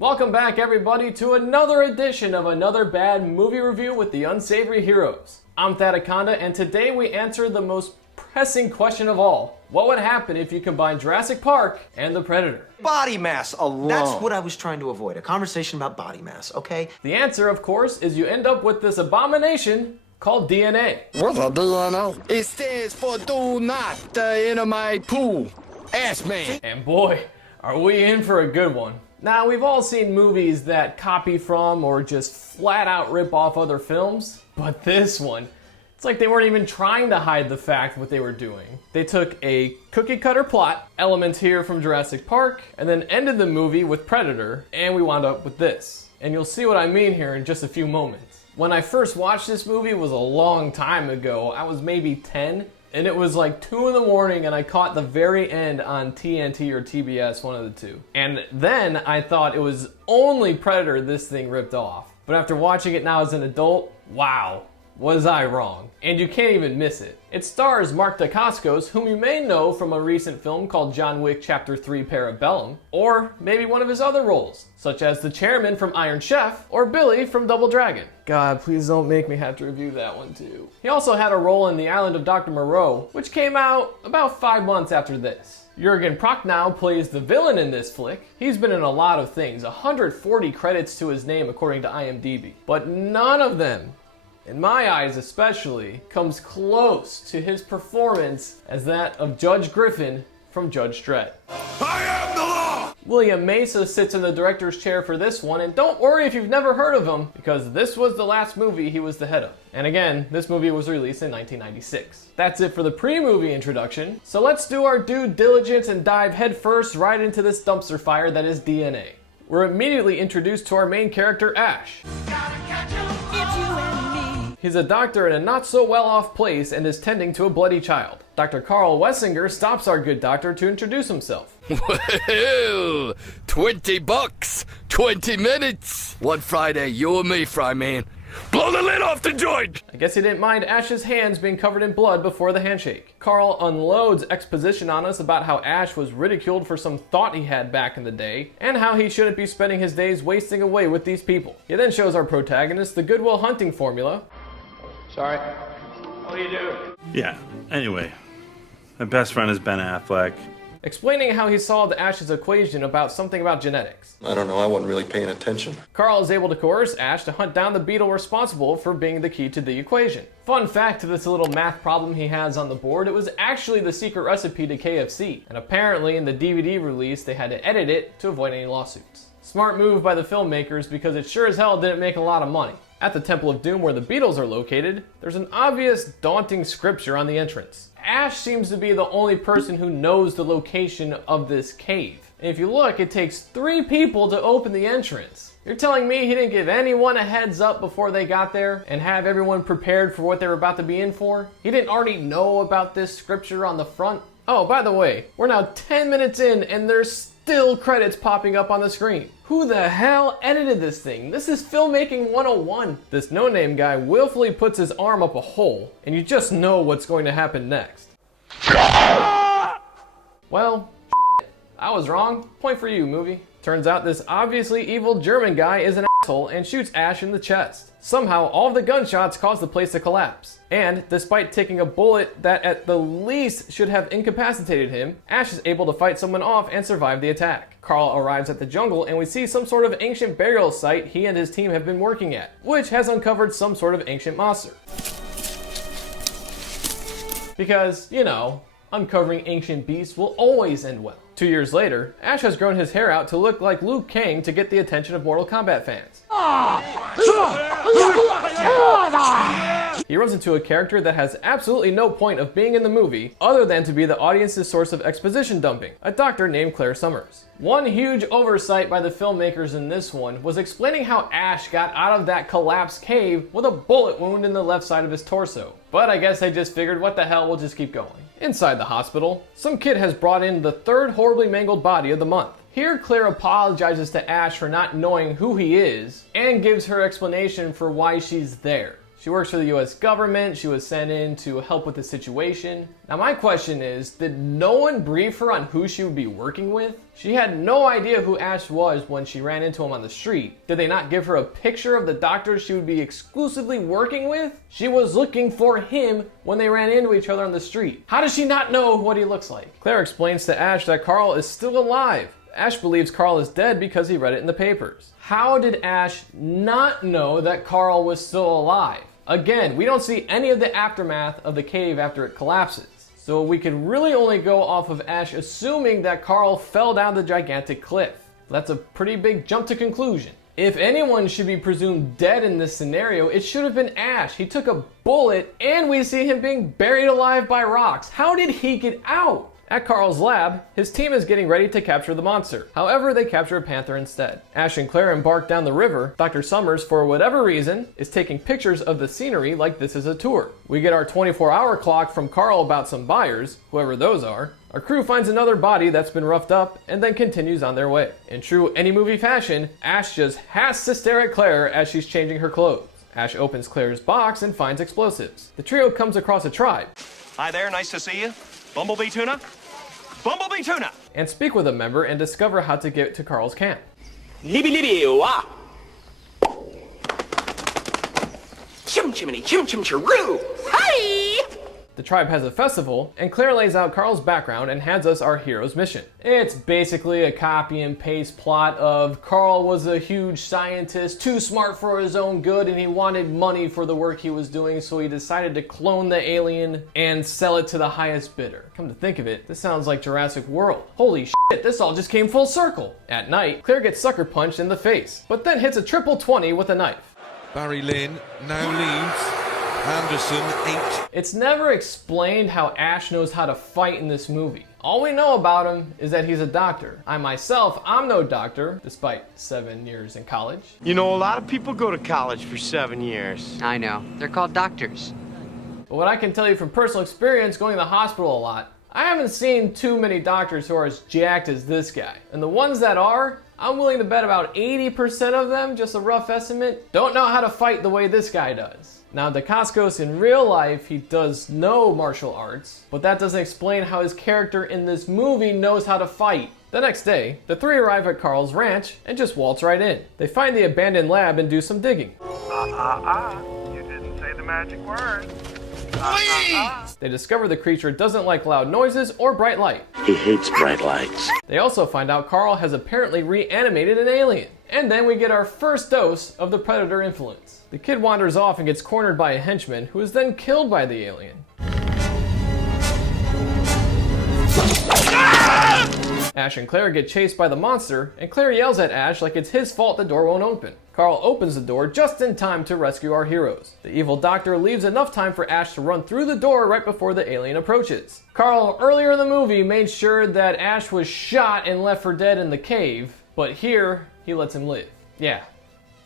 Welcome back, everybody, to another edition of another bad movie review with the Unsavory Heroes. I'm Thadakonda, and today we answer the most pressing question of all. What would happen if you combine Jurassic Park and The Predator? Body mass alone. That's what I was trying to avoid, a conversation about body mass, okay? The answer, of course, is you end up with this abomination called DNA. What's a DNA? It stands for do not enter my pool. Ass man. And boy, are we in for a good one. Now, we've all seen movies that copy from or just flat out rip off other films, but this one, it's like they weren't even trying to hide the fact what they were doing. They took a cookie cutter plot, elements here from Jurassic Park, and then ended the movie with Predator, and we wound up with this. And you'll see what I mean here in just a few moments. When I first watched this movie was a long time ago. I was maybe 10, and it was like 2 in the morning, and I caught the very end on TNT or TBS, one of the two. And then I thought it was only Predator this thing ripped off. But after watching it now as an adult, wow, was I wrong. And you can't even miss it. It stars Mark Dacascos, whom you may know from a recent film called John Wick Chapter 3 Parabellum, or maybe one of his other roles, such as the chairman from Iron Chef, or Billy from Double Dragon. God, please don't make me have to review that one too. He also had a role in The Island of Dr. Moreau, which came out about 5 months after this. Jürgen Prochnow plays the villain in this flick. He's been in a lot of things, 140 credits to his name according to IMDb, but none of them, in my eyes especially, comes close to his performance as that of Judge Griffin from Judge Dredd. I am the law! William Mesa sits in the director's chair for this one, and don't worry if you've never heard of him, because this was the last movie he was the head of. And again, this movie was released in 1996. That's it for the pre-movie introduction, so let's do our due diligence and dive headfirst right into this dumpster fire that is DNA. We're immediately introduced to our main character, Ash. He's a doctor in a not-so-well-off place and is tending to a bloody child. Dr. Carl Wessinger stops our good doctor to introduce himself. Well, $20, 20 minutes. One Friday, you and me, Fry Man. Blow the lid off the joint! I guess he didn't mind Ash's hands being covered in blood before the handshake. Carl unloads exposition on us about how Ash was ridiculed for some thought he had back in the day, and how he shouldn't be spending his days wasting away with these people. He then shows our protagonist the Good Will Hunting formula. Sorry. What do you do? Yeah, anyway. My best friend is Ben Affleck. Explaining how he solved Ash's equation about something about genetics. I don't know, I wasn't really paying attention. Carl is able to coerce Ash to hunt down the beetle responsible for being the key to the equation. Fun fact to this little math problem he has on the board, it was actually the secret recipe to KFC. And apparently in the DVD release they had to edit it to avoid any lawsuits. Smart move by the filmmakers because it sure as hell didn't make a lot of money. At the Temple of Doom where the Beatles are located, there's an obvious daunting scripture on the entrance. Ash seems to be the only person who knows the location of this cave. And if you look, it takes 3 people to open the entrance. You're telling me he didn't give anyone a heads up before they got there and have everyone prepared for what they were about to be in for? He didn't already know about this scripture on the front? Oh, by the way, we're now 10 minutes in and there's still credits popping up on the screen. Who the hell edited this thing? This is filmmaking 101. This no-name guy willfully puts his arm up a hole, and you just know what's going to happen next. Well, I was wrong. Point for you, movie. Turns out this obviously evil German guy is an asshole and shoots Ash in the chest. Somehow, all of the gunshots cause the place to collapse. And, despite taking a bullet that at the least should have incapacitated him, Ash is able to fight someone off and survive the attack. Carl arrives at the jungle and we see some sort of ancient burial site he and his team have been working at, which has uncovered some sort of ancient monster. Because, you know, uncovering ancient beasts will always end well. 2 years later, Ash has grown his hair out to look like Liu Kang to get the attention of Mortal Kombat fans. He runs into a character that has absolutely no point of being in the movie other than to be the audience's source of exposition dumping, a doctor named Claire Summers. One huge oversight by the filmmakers in this one was explaining how Ash got out of that collapsed cave with a bullet wound in the left side of his torso. But I guess they just figured, what the hell, we'll just keep going. Inside the hospital, some kid has brought in the 3rd horribly mangled body of the month. Here, Claire apologizes to Ash for not knowing who he is and gives her explanation for why she's there. She works for the US government. She was sent in to help with the situation. Now my question is, did no one brief her on who she would be working with? She had no idea who Ash was when she ran into him on the street. Did they not give her a picture of the doctor she would be exclusively working with? She was looking for him when they ran into each other on the street. How does she not know what he looks like? Claire explains to Ash that Carl is still alive. Ash believes Carl is dead because he read it in the papers. How did Ash not know that Carl was still alive? Again, we don't see any of the aftermath of the cave after it collapses. So we can really only go off of Ash assuming that Carl fell down the gigantic cliff. That's a pretty big jump to conclusion. If anyone should be presumed dead in this scenario, it should have been Ash. He took a bullet and we see him being buried alive by rocks. How did he get out? At Carl's lab, his team is getting ready to capture the monster. However, they capture a panther instead. Ash and Claire embark down the river. Dr. Summers, for whatever reason, is taking pictures of the scenery like this is a tour. We get our 24-hour clock from Carl about some buyers, whoever those are. Our crew finds another body that's been roughed up and then continues on their way. In true any movie fashion, Ash just has to stare at Claire as she's changing her clothes. Ash opens Claire's box and finds explosives. The trio comes across a tribe. Hi there, nice to see you. Bumblebee tuna? Bumblebee tuna! And speak with a member and discover how to get to Carl's camp. Libby libby wah! Chim chimney chim chim chiroo! Hi! The tribe has a festival, and Claire lays out Carl's background and hands us our hero's mission. It's basically a copy and paste plot of Carl was a huge scientist, too smart for his own good, and he wanted money for the work he was doing, so he decided to clone the alien and sell it to the highest bidder. Come to think of it, this sounds like Jurassic World. Holy shit, this all just came full circle. At night, Claire gets sucker punched in the face, but then hits a triple 20 with a knife. Barry Lynn now leads. Anderson 8. It's never explained how Ash knows how to fight in this movie. All we know about him is that he's a doctor. I'm no doctor, despite 7 years in college. You know, a lot of people go to college for 7 years. I know. They're called doctors. But what I can tell you from personal experience going to the hospital a lot, I haven't seen too many doctors who are as jacked as this guy. And the ones that are, I'm willing to bet about 80% of them, just a rough estimate, don't know how to fight the way this guy does. Now, Dacascos in real life, he does know martial arts, but that doesn't explain how his character in this movie knows how to fight. The next day, the three arrive at Carl's ranch and just waltz right in. They find the abandoned lab and do some digging. You didn't say the magic word. They discover the creature doesn't like loud noises or bright light. He hates bright lights. They also find out Carl has apparently reanimated an alien. And then we get our first dose of the Predator influence. The kid wanders off and gets cornered by a henchman who is then killed by the alien. Ash and Claire get chased by the monster, and Claire yells at Ash like it's his fault the door won't open. Carl opens the door just in time to rescue our heroes. The evil doctor leaves enough time for Ash to run through the door right before the alien approaches. Carl, earlier in the movie, made sure that Ash was shot and left for dead in the cave, but here, he lets him live. Yeah,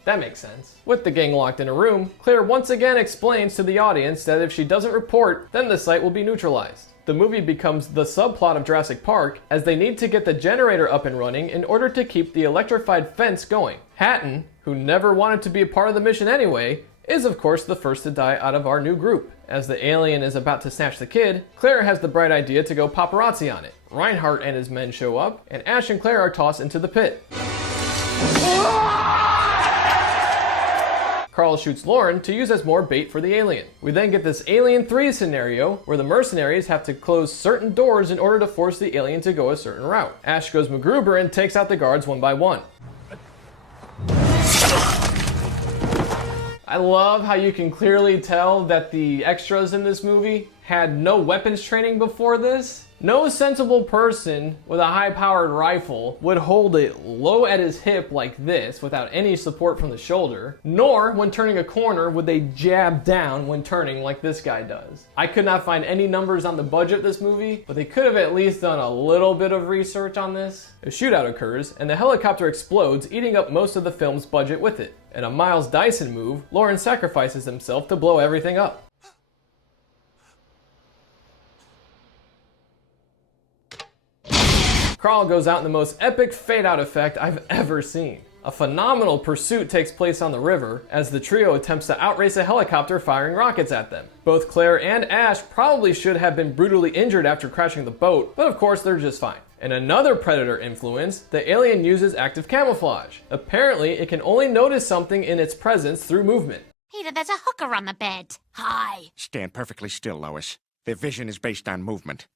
that makes sense. With the gang locked in a room, Claire once again explains to the audience that if she doesn't report, then the site will be neutralized. The movie becomes the subplot of Jurassic Park as they need to get the generator up and running in order to keep the electrified fence going. Hatton, who never wanted to be a part of the mission anyway, is of course the first to die out of our new group. As the alien is about to snatch the kid, Claire has the bright idea to go paparazzi on it. Reinhardt and his men show up, and Ash and Claire are tossed into the pit. Carl shoots Lauren to use as more bait for the alien. We then get this Alien 3 scenario where the mercenaries have to close certain doors in order to force the alien to go a certain route. Ash goes MacGruber and takes out the guards one by one. I love how you can clearly tell that the extras in this movie had no weapons training before this. No sensible person with a high-powered rifle would hold it low at his hip like this without any support from the shoulder, nor when turning a corner would they jab down when turning like this guy does. I could not find any numbers on the budget of this movie, but they could have at least done a little bit of research on this. A shootout occurs, and the helicopter explodes, eating up most of the film's budget with it. In a Miles Dyson move, Lauren sacrifices himself to blow everything up. Carl goes out in the most epic fade-out effect I've ever seen. A phenomenal pursuit takes place on the river as the trio attempts to outrace a helicopter firing rockets at them. Both Claire and Ash probably should have been brutally injured after crashing the boat, but of course they're just fine. In another Predator influence, the alien uses active camouflage. Apparently, it can only notice something in its presence through movement. Peter, there's a hooker on the bed. Hi. Stand perfectly still, Lois. Their vision is based on movement.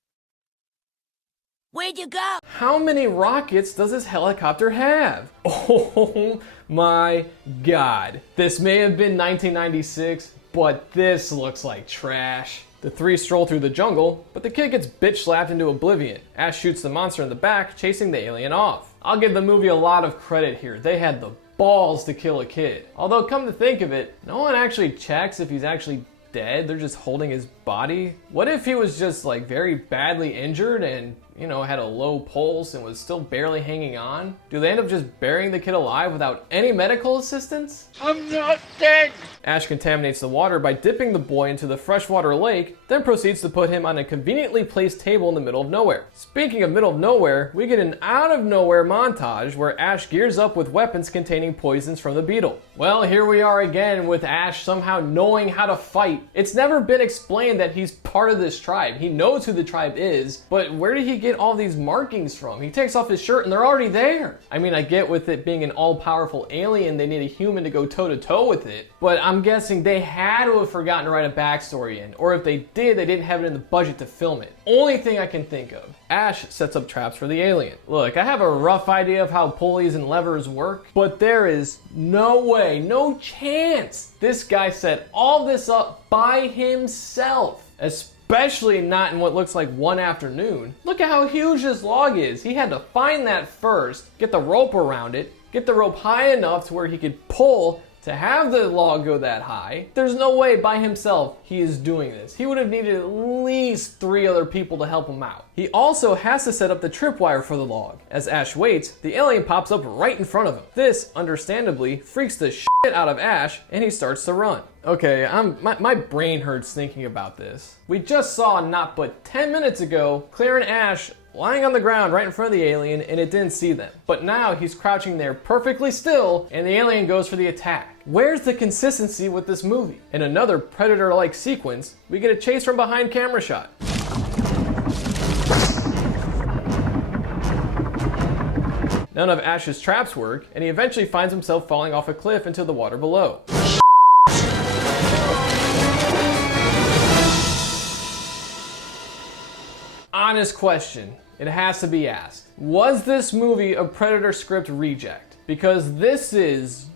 Where'd you go? How many rockets does this helicopter have? Oh my god. This may have been 1996, but this looks like trash. The three stroll through the jungle, but the kid gets bitch slapped into oblivion. Ash shoots the monster in the back, chasing the alien off. I'll give the movie a lot of credit here. They had the balls to kill a kid. Although, come to think of it, no one actually checks if he's actually dead. They're just holding his body. What if he was just like very badly injured and, you know, had a low pulse and was still barely hanging on? Do they end up just burying the kid alive without any medical assistance? I'm not dead! Ash contaminates the water by dipping the boy into the freshwater lake, then proceeds to put him on a conveniently placed table in the middle of nowhere. Speaking of middle of nowhere, we get an out of nowhere montage where Ash gears up with weapons containing poisons from the beetle. Well, here we are again with Ash somehow knowing how to fight. It's never been explained that he's part of this tribe. He knows who the tribe is, but where did he get all these markings from? He takes off his shirt and they're already there. I mean, I get with it being an all-powerful alien, they need a human to go toe-to-toe with it, but I'm guessing they had to have forgotten to write a backstory in, or if they did, they didn't have it in the budget to film it. Only thing I can think of. Ash sets up traps for the alien. Look, I have a rough idea of how pulleys and levers work, but there is no way, no chance this guy set all this up by himself. Especially not in what looks like one afternoon. Look at how huge this log is. He had to find that first, get the rope around it, get the rope high enough to where he could pull to have the log go that high. There's no way by himself he is doing this. He would have needed at least 3 other people to help him out. He also has to set up the tripwire for the log. As Ash waits, the alien pops up right in front of him. This, understandably, freaks the shit out of Ash and he starts to run. Okay, my brain hurts thinking about this. We just saw not but 10 minutes ago, Claire and Ash lying on the ground right in front of the alien and it didn't see them. But now he's crouching there perfectly still and the alien goes for the attack. Where's the consistency with this movie? In another Predator-like sequence, we get a chase from behind camera shot. None of Ash's traps work, and he eventually finds himself falling off a cliff into the water below. Honest question, it has to be asked. Was this movie a Predator script reject? Because this is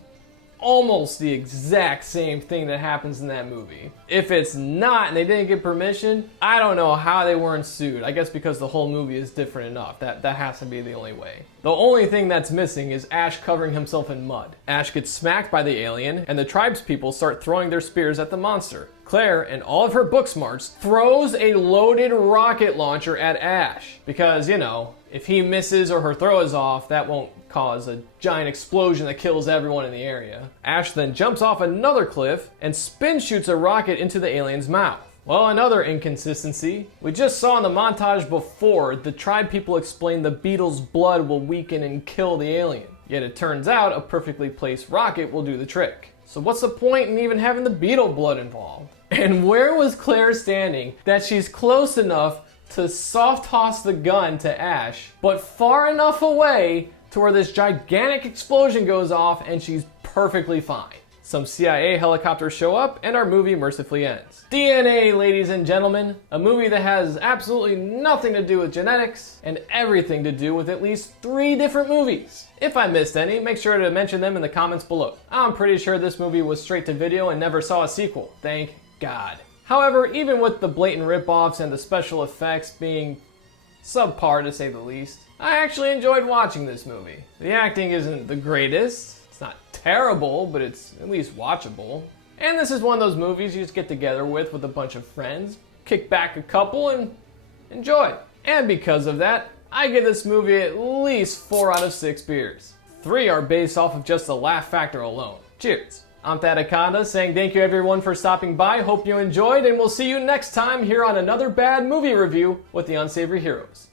almost the exact same thing that happens in that movie. If it's not and they didn't get permission, I don't know how they weren't sued. I guess because the whole movie is different enough. That has to be the only way. The only thing that's missing is Ash covering himself in mud. Ash gets smacked by the alien and the tribespeople start throwing their spears at the monster. Claire, in all of her book smarts, throws a loaded rocket launcher at Ash. Because, you know, if he misses or her throw is off, that won't cause a giant explosion that kills everyone in the area. Ash then jumps off another cliff and spin shoots a rocket into the alien's mouth. Well, another inconsistency. We just saw in the montage before, the tribe people explained the beetle's blood will weaken and kill the alien. Yet it turns out a perfectly placed rocket will do the trick. So what's the point in even having the beetle blood involved? And where was Claire standing that she's close enough to soft toss the gun to Ash, but far enough away to where this gigantic explosion goes off and she's perfectly fine? Some CIA helicopters show up and our movie mercifully ends. DNA, ladies and gentlemen, a movie that has absolutely nothing to do with genetics and everything to do with at least 3 different movies. If I missed any, make sure to mention them in the comments below. I'm pretty sure this movie was straight to video and never saw a sequel. Thank God. However, even with the blatant ripoffs and the special effects being subpar to say the least, I actually enjoyed watching this movie. The acting isn't the greatest, it's not terrible, but it's at least watchable. And this is one of those movies you just get together with a bunch of friends, kick back a couple and enjoy. And because of that, I give this movie at least 4 out of 6 beers. 3 are based off of just the laugh factor alone. Cheers. I'm Thadakonda saying thank you everyone for stopping by. Hope you enjoyed and we'll see you next time here on another bad movie review with the Unsavory Heroes.